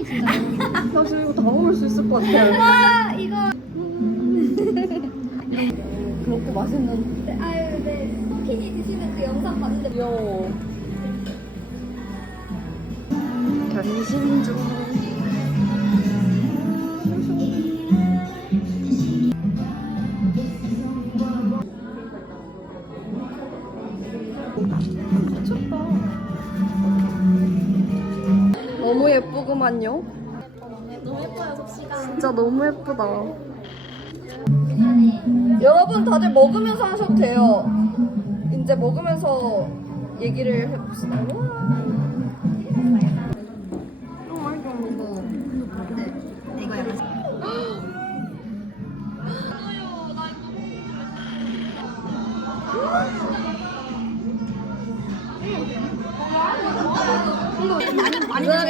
맞아, 향이 예쁘구만요. 너무 예뻐요, 섭씨가. 진짜 너무 예쁘다. 여러분 다들 먹으면서 하셔도 돼요. 이제 먹으면서 얘기를 해봅시다. 우와.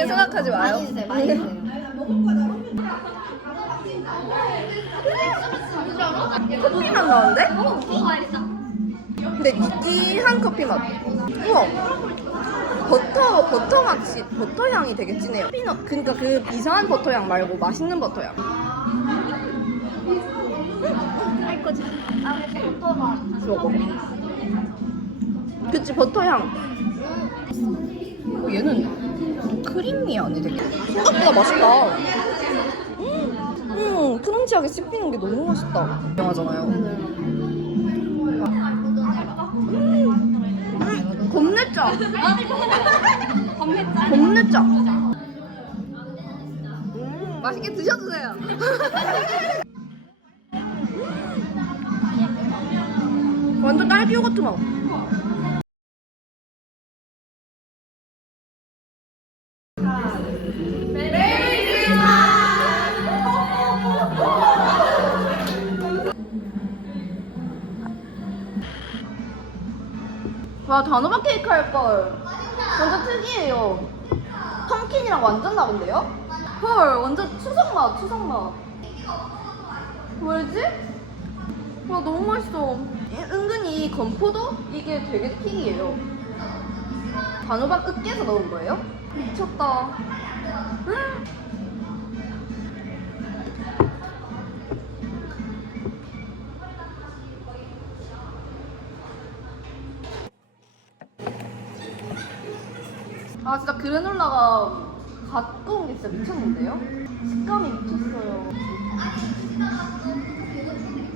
이상하게 생각하지 마요. 많이 드세요, 많이 드세요. 커피 맛 나는데? 근데 느끼한 커피 맛. 우와. 버터 버터 맛이 버터 향이 되게 진해요. 피넛 그러니까 그 이상한 버터 향 말고 맛있는 버터 향. 맛. 먹어. 그치 버터 향. 어, 얘는 크리미하네 되게. 생각보다 맛있다. 음, 음 크런치하게 씹히는 게 너무 맛있다. 유명하잖아요. 음, 겁내 짜. 겁냈다. 겁내 짜. 맛있게 드셔주세요. 완전 딸기 요거트 맛. 와 단호박 케이크 할 걸. 완전 특이해요. 펌킨이랑 완전 다른데요? 헐 완전 추석 맛 추석 맛. 뭐지? 와 너무 맛있어. 이- 은근히 건포도 이게 되게 킥이에요. 단호박 으깨서 넣은 거예요? 미쳤다. 음. 아 진짜 그래놀라가 가까운 게 진짜 미쳤는데요? 식감이 미쳤어요. 저녁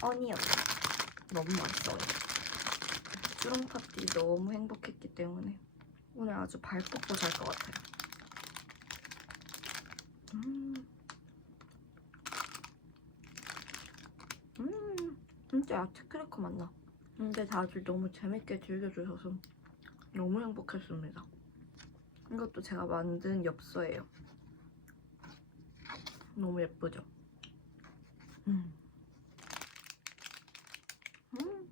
어니언 너무 맛있어요. 쭈롱 파티 너무 행복했기 때문에 오늘 아주 발 뻗고 잘 것 같아요. 음. 음, 진짜 야채 크래커 맛나. 근데 다들 너무 재밌게 즐겨주셔서 너무 행복했습니다. 이것도 제가 만든 엽서예요. 너무 예쁘죠? 음. 음.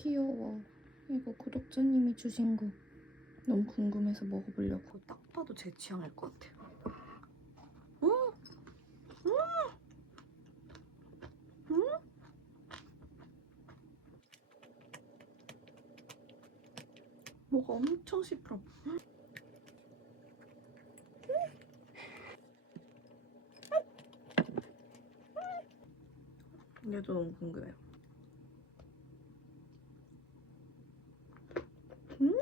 귀여워. 이거 구독자님이 주신 거 너무 궁금해서 먹어보려고. 딱 봐도 제 취향일 것 같아요. 음! 음! 음! 뭐가 엄청 씹혀. 얘도 너무 궁금해요. 음!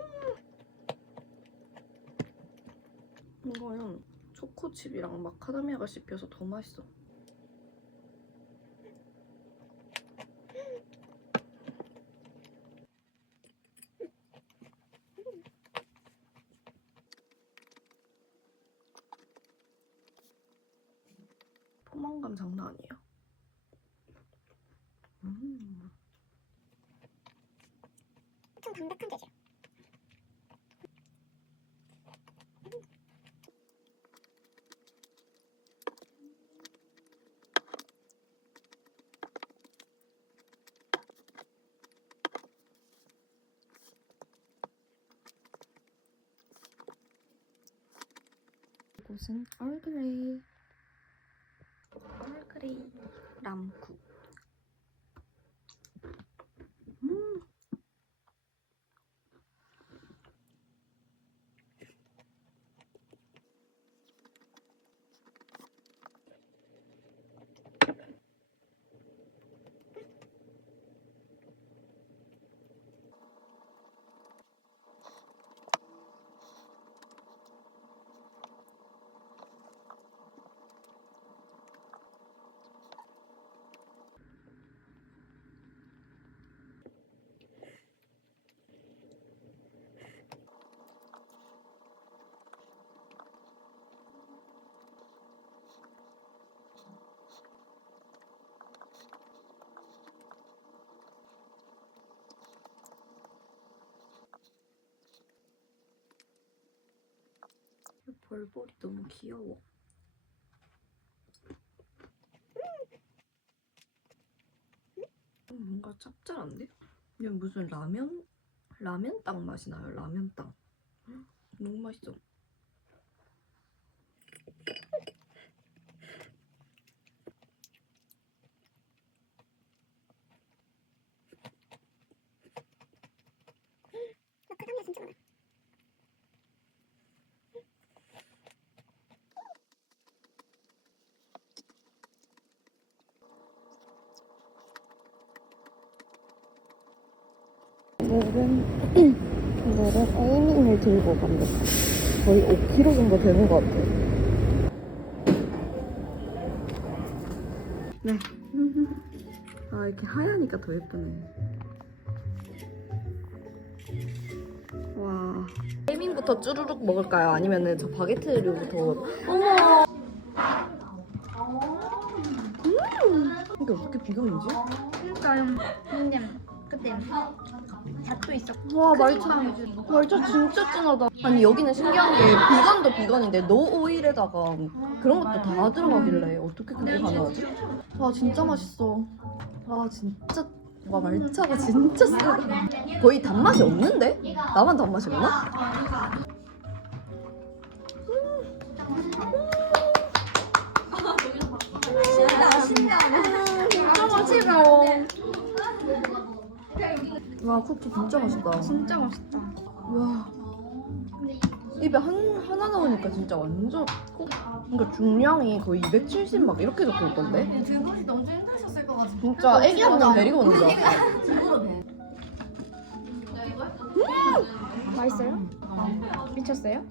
이거는 초코칩이랑 마카다미아가 씹혀서 더 맛있어. 포만감 장난 아니에요. 음. 좀 담백한 재질. 이곳은 이 볼볼이 너무 귀여워. 음, 뭔가 짭짤한데? 이게 무슨 라면? 라면 땅 맛이 나요, 라면 땅. 음, 너무 맛있어. 마카다미아 진짜 많아. 오늘은 에이밍을 들고 갑니다. 거의 5kg 정도 되는 것 같아요. 네. 아 이렇게 하얘니까 더 예쁘네. 와. 에이밍부터 쭈루룩 먹을까요? 아니면은 저 바게트류부터? 어머. 음. 이게 어떻게 비건이지? 그러니까요. 근데 그때 잣도 있었고. 와 말차 말차 진짜 진하다 아니 여기는 신기한 게 비건도 비건인데 노 오일에다가 그런 것도 다 들어가길래 어떻게 그게 가능하지? 와 진짜 맛있어 와 진짜 와 말차가 진짜 세다 거의 단맛이 없는데? 나만 단맛이 없나? 신나 신나. 진짜 맛있어 와 쿠키 진짜 맛있다 진짜 맛있다. 와 입에 한, 하나 넣으니까 진짜 완전 그러니까 중량이 거의 270 막 이렇게 적혀 있던데 들고시 너무 힘드셨을 것 같아. 진짜 애기 한 명 데리고 오는 줄 알았어 맛있어요? 미쳤어요?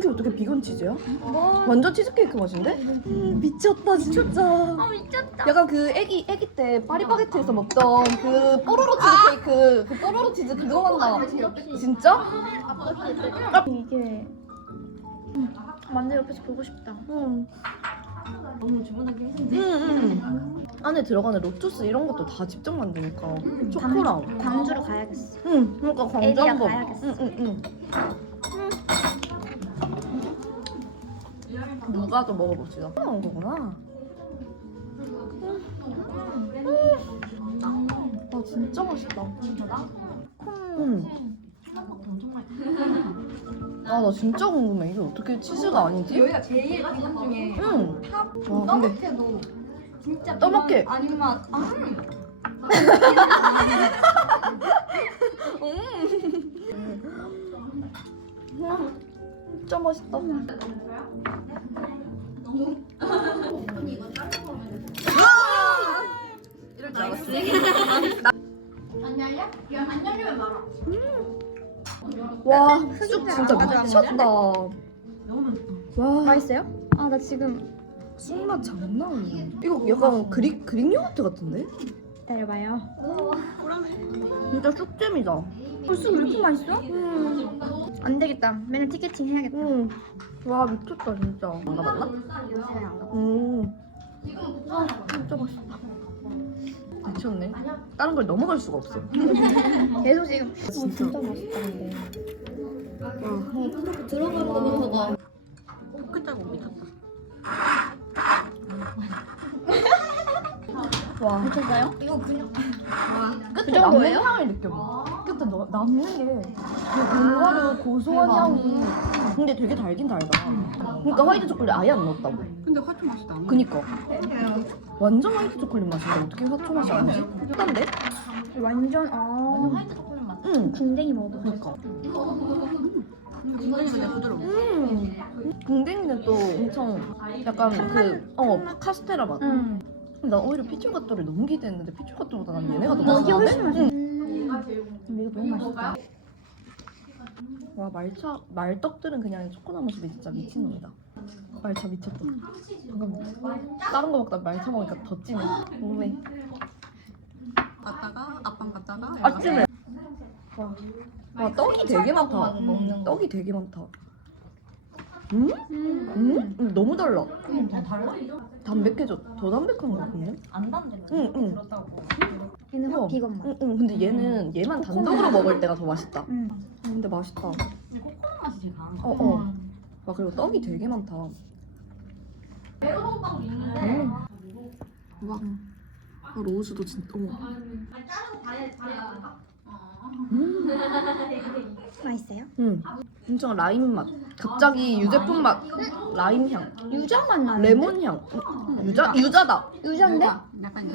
이게 어떻게 비건 치즈야? 뭐? 완전 치즈케이크 맛인데? 음, 미쳤다 진짜 아 미쳤다. 약간 그 애기 애기 때 파리바게트에서 먹던 그 뽀로로 치즈케이크 그 뽀로로 치즈 그거 맛나 진짜? 이게 만두 옆에서 보고 싶다. 응. 너무 주문하기 힘든데? 응, 응. 안에 들어가는 로투스 이런 것도 다 직접 만드니까 초코랑 광주로 가야겠어. 응, 그러니까 광주 애기랑 한번 가야겠어. 응, 응, 응. 누가 더 먹어봅시다 나온 거구나 아 진짜 맛있다 응. 아, 나 진짜 궁금해. 이게 어떻게 치즈가 아니지? 여기가 제일 비건 중에 응. 와, 근데 떠먹해도 진짜. 비건 아닌 맛. 아, 와, 진짜 맛있다. 안 열리면 말아. 와, 쑥 진짜 미쳤다. 와, 맛있어요? 아 나 지금 쑥맛 장난 아니야. 이거 약간 그릭 그릭 요거트 같은데? 기다려봐요. 진짜 쑥잼이다. 벌써 왜 이렇게 맛있어? 음, 안 되겠다. 맨날 티켓팅 해야겠다. 음. 와 미쳤다 진짜. 안 가봤나? 음. 아, 진짜 맛있다. 미쳤네. 다른 걸 넘어갈 수가 없어. 계속 지금. 진짜. 맛있다 근데. 들어가는 거보다 끝자고 미쳤다. 와, 미쳤어요? 이거 그냥 끝에 그 정도예요? 남는 향을 느껴봐. 끝에 너, 남는 게 견과류 고소한 향이 근데 되게 달긴 달다. 그러니까 화이트 초콜릿 아예 안 넣었다고. 근데 화초 맛이 나. 그니까 완전 화이트 초콜릿 맛인데 어떻게 화초 맛이 안 나지? 딴데? 완전 아. 화이트 초콜릿 맛. 응. 궁뎅이 먹어봐. 그니까. 굉장히 그냥 부드러워. 음. 궁뎅이는 또 엄청 약간 그, 어, 카스테라 맛. 응. 나 오히려 피치가토를 너무 기대했는데 피치가토보다 난 얘네가 더? 맛있어. 응. 음. 이거 너무 맛있다. 와 말차 말떡들은 그냥 초코나무 집이 진짜 미친놈이다. 말차 미쳤다. 잠깐만. 다른 거 먹다 말차 먹으니까 더 찐해. 몸에. 갔다가 앞방 갔다가 아침에. 와, 와 떡이 되게 많다. 거. 떡이 되게 많다. 음? 음? 음, 너무 달라. 더 달라? 담백해져. 더 담백한 거 같은데? 안 단데. 응, 응. 그렇다고. 얘는. 확 비건 맛. 응, 응. 근데 얘는 얘만 단독으로 먹을 때가 더 맛있다. 응. 음, 근데 맛있다. 어, 근데 코코넛 맛이 제일 강한 거. 어. 와 그리고 떡이 되게 많다. 메로돈빵도 있는데. 음. 와. 아, 로즈도 진짜. 어머. 음. 맛있어요? 응. 엄청 라임 맛. 갑자기 유제품 맛. 라임 향. 유자 맛 나는. 레몬 향. 응. 유자 유자다. 유자인데? 약간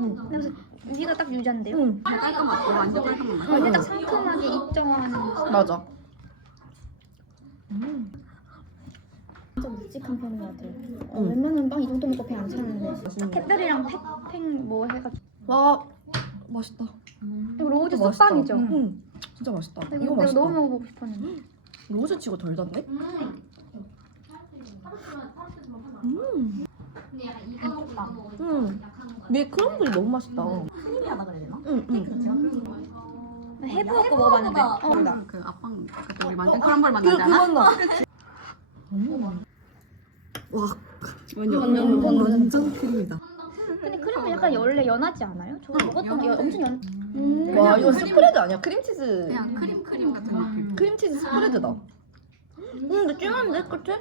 응. 그래서 위가 딱 유자인데요? 응. 깔끔한 거 완전 깔끔한 맛. 완전 딱 상큼하게 입점하는. 맞아. 음. 진짜 묵직한 편인 것 같아요. 어, 응. 웬만하면 빵 이 정도 먹고 배안 차는데. 캣별이랑 팩팩 뭐 해가지고. 와 맛있다. 이거 로즈 맛있다. 쑥빵이죠? 응. 진짜 맛있다. 이거, 이거 맛있다. 너무 먹어보고 싶었는데. 로즈 치고 덜 단데? 음. 음. 위에 크럼블이 너무 맛있다. 크리미하다 그래야 되나? 응, 응. 나 해부하고 먹어봤는데. 어, 나. 그 앞방 그때 우리 만든 크럼블 그, 만나지 않아? 그만 나. 음. 와, 완전 완전, 완전 크림이다. 근데 크림은 약간 원래 연하지 않아요? 저 응, 먹었던. 게 엄청 연. 음. 와, 이거 스프레드 아니야? 크림치즈. 그냥 크림 크림 같은 느낌. 크림치즈 스프레드다. 음, 근데 진한데, 끝에?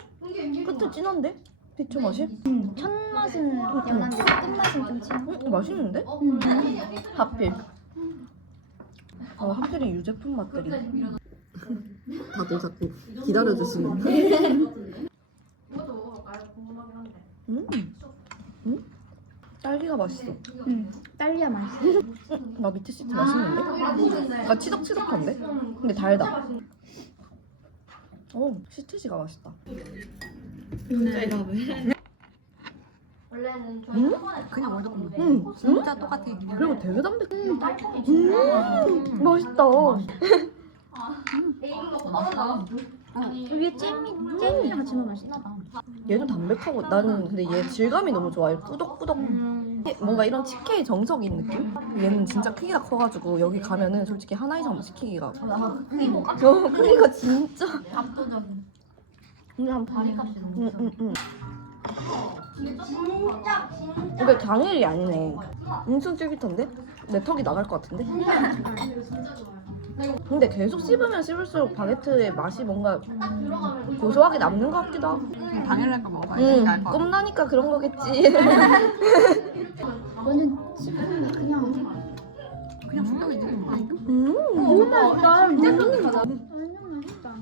끝에 진한데? 피초 맛이? 음, 첫 맛은 연한데 끝 맛은 좀 진. 음, 맛있는데? 음. 하필. 어, 확실히 유제품 맛들이. 다들 자꾸 기다려주시는. 음. 음? 딸기가 맛있어. 음. 딸기야 맛있어. 음, 나 밑에 시트 맛있는데? 약간 치덕치덕한데? 근데 달다. 오, 시트지가 맛있다. 원래는 음? 그냥 월드컵 맛. 음, 진짜 똑같아. 그리고 되게 담백. 음, 맛있다. 위에 잼이 잼이랑 같이 넣으면 맛있다. 얘도 담백하고 나는 근데 얘 질감이 너무 좋아요. 꾸덕꾸덕. 뭔가 이런 치케의 정석인 느낌? 얘는 진짜 크기가 커가지고 여기 가면은 솔직히 하나 이상 시키기가. 어, 크기가 진짜. 압도적인. 근데 한 다리 값이 너무 응. 응, 응. 진짜 진짜. 이게 당일이 아니네. 엄청 쫄깃한데? 내 턱이 나갈 것 같은데? 근데 계속 씹으면 씹을수록 바게트의 맛이 뭔가 고소하게 남는 것 같기도 하고. 당일날 거 먹어봐야 응, 돼. 알것 같아. 껌나니까 그런 거겠지. 완전 씹으면 그냥 그냥 숙성이지. 음, 너무 맛있다. 음. 완전 맛있다.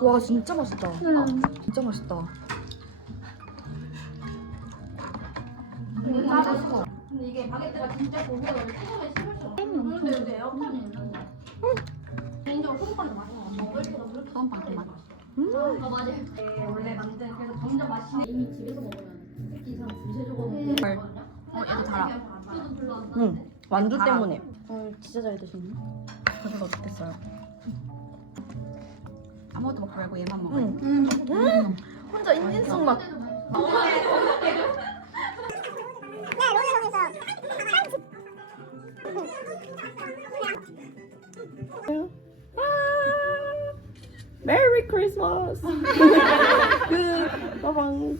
와, 진짜 맛있다. 음. 진짜 맛있다. 근데 이게 바게트가 진짜 고기가 처음에 씹을 수없 근데 에어컨이 있는데. 개인적으로 소금빵도 맛있어. 먹을 때가 그렇게 처음 봤던 맛. 어 맞아요. 네, 원래 만든 그래서 점점 맛이 이미 집에서 먹으면 특히 이상 주세조금 어, 얘도 달아. 응, 완두 때문에. 어, 진짜 잘 드시네. 그래서 어떻겠어요? 아무것도 먹지 말고 얘만 먹어. 응. 혼자 인진숙 막 네, 로제동에서 메리 크리스마스. 빠방.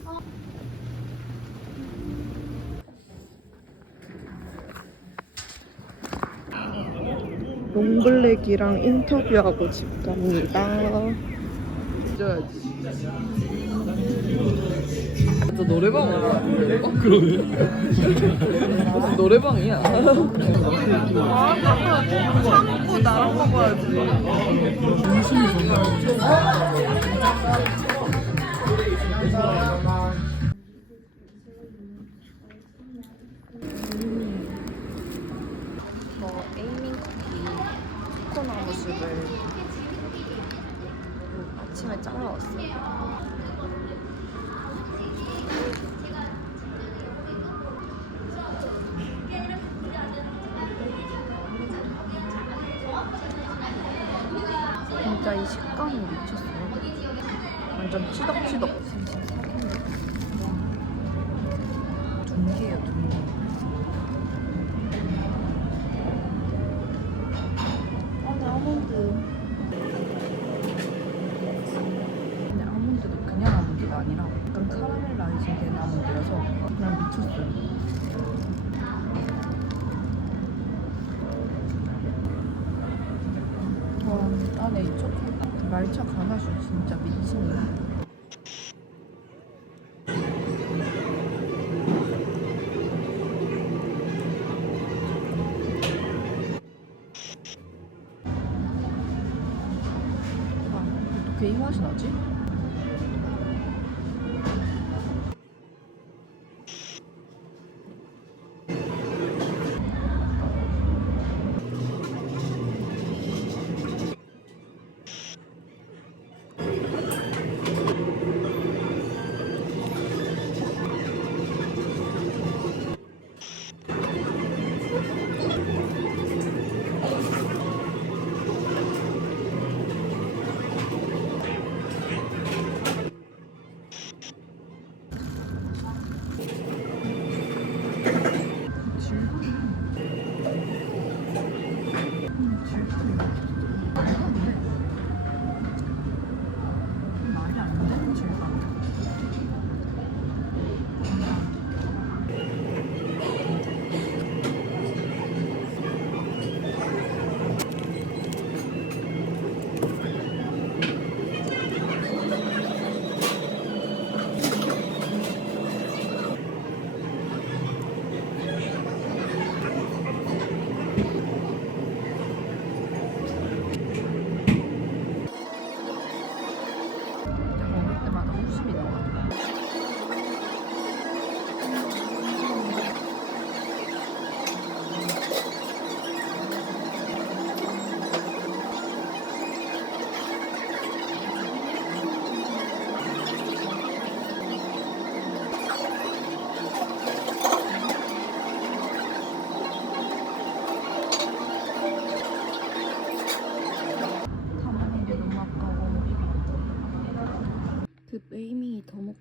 롱블랙이랑 인터뷰하고 집 갑니다. 저 노래방 온것 같은데? 어, 그러네. 무슨 노래방이야? 참고 나랑 먹어야지. 저 진짜 이 식감이 미쳤어요. 완전 치덕치덕. 아, 어떻게 이 맛이 나지?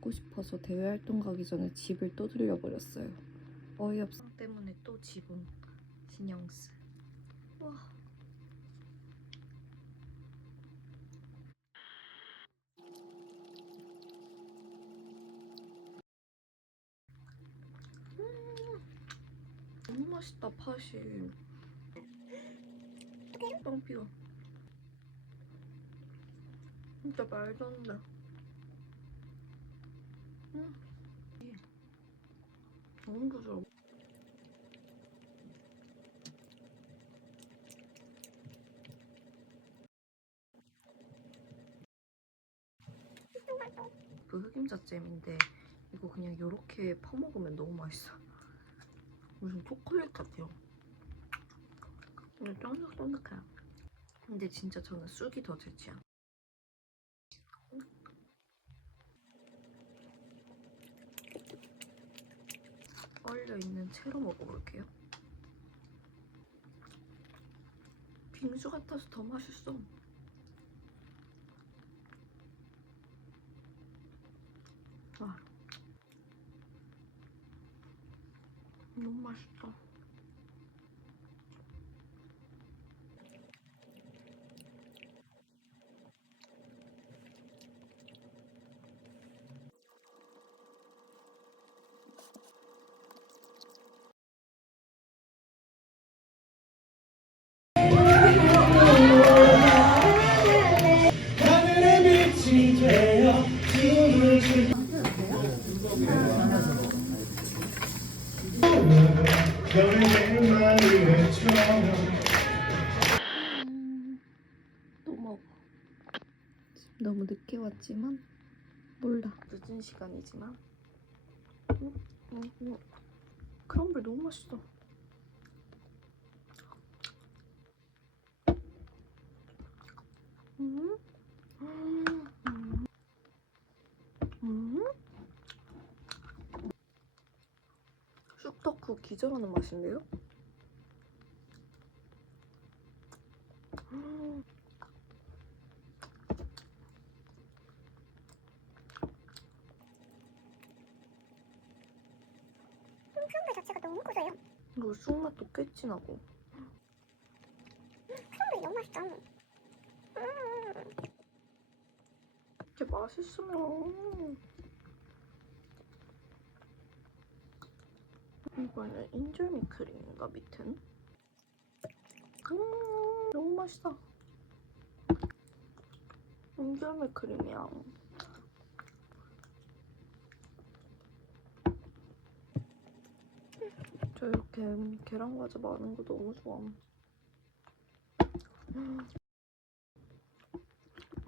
먹고 싶어서 대외 활동 가기 전에 집을 또 들려버렸어요. 어이없어. 때문에 또 신경 쓰. 와. 음, 너무 맛있다 팥이. 빵 피워. 진짜 말도 안 돼. 음. 너무 부드러워. 그 흑임자 잼인데 이거 그냥 이렇게 퍼먹으면 너무 맛있어. 무슨 초콜릿 같아요. 근데 쫀득쫀득해요. 근데 진짜 저는 쑥이 더 제 취향. 얼려 있는 채로 먹어볼게요. 빙수 같아서 더 맛있어. 와. 너무 맛있다. 왔지만 몰라. 늦은 시간이지만. 음, 음, 음. 크럼블 너무 맛있어. 음. 음. 음. 쑥떡국 기절하는 맛인데요? 음. 크럼블 자체가 너무 고소해요. 이거 꽤 진하고. 크럼블이 너무 맛있죠. 이렇게 맛있으면 이거는 인절미 크림인가 밑에는? 음 너무 맛있어 인절미 크림이야 저 이렇게 계란 과자 많은 거 너무 좋아 음.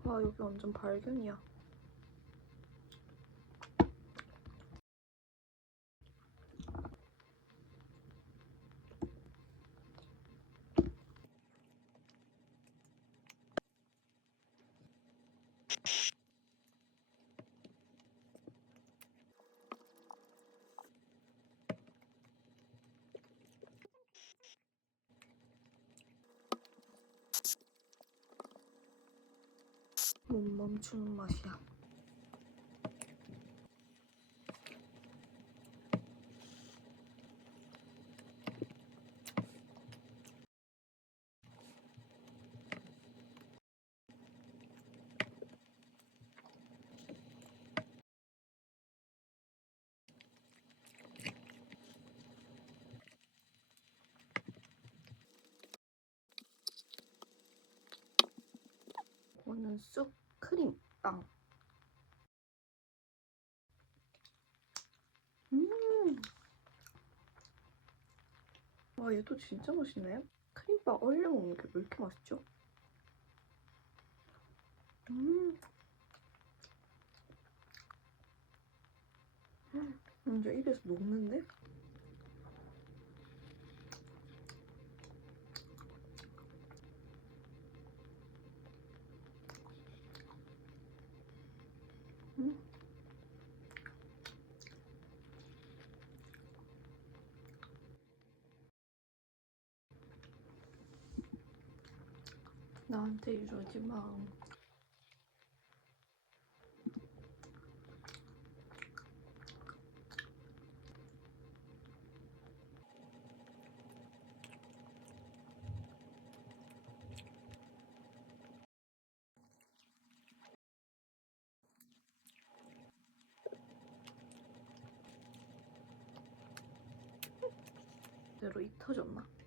와 여기 완전 발견이야 못 멈추는 맛이야. 이거는 쑥 크림 빵. 음. 와, 얘도 진짜 맛있네. 크림빵 얼려 먹는 게 왜 이렇게 맛있죠? 음. 음, 이제 입에서 녹는데? 나한테 이러지 마. 대로 입 터졌나?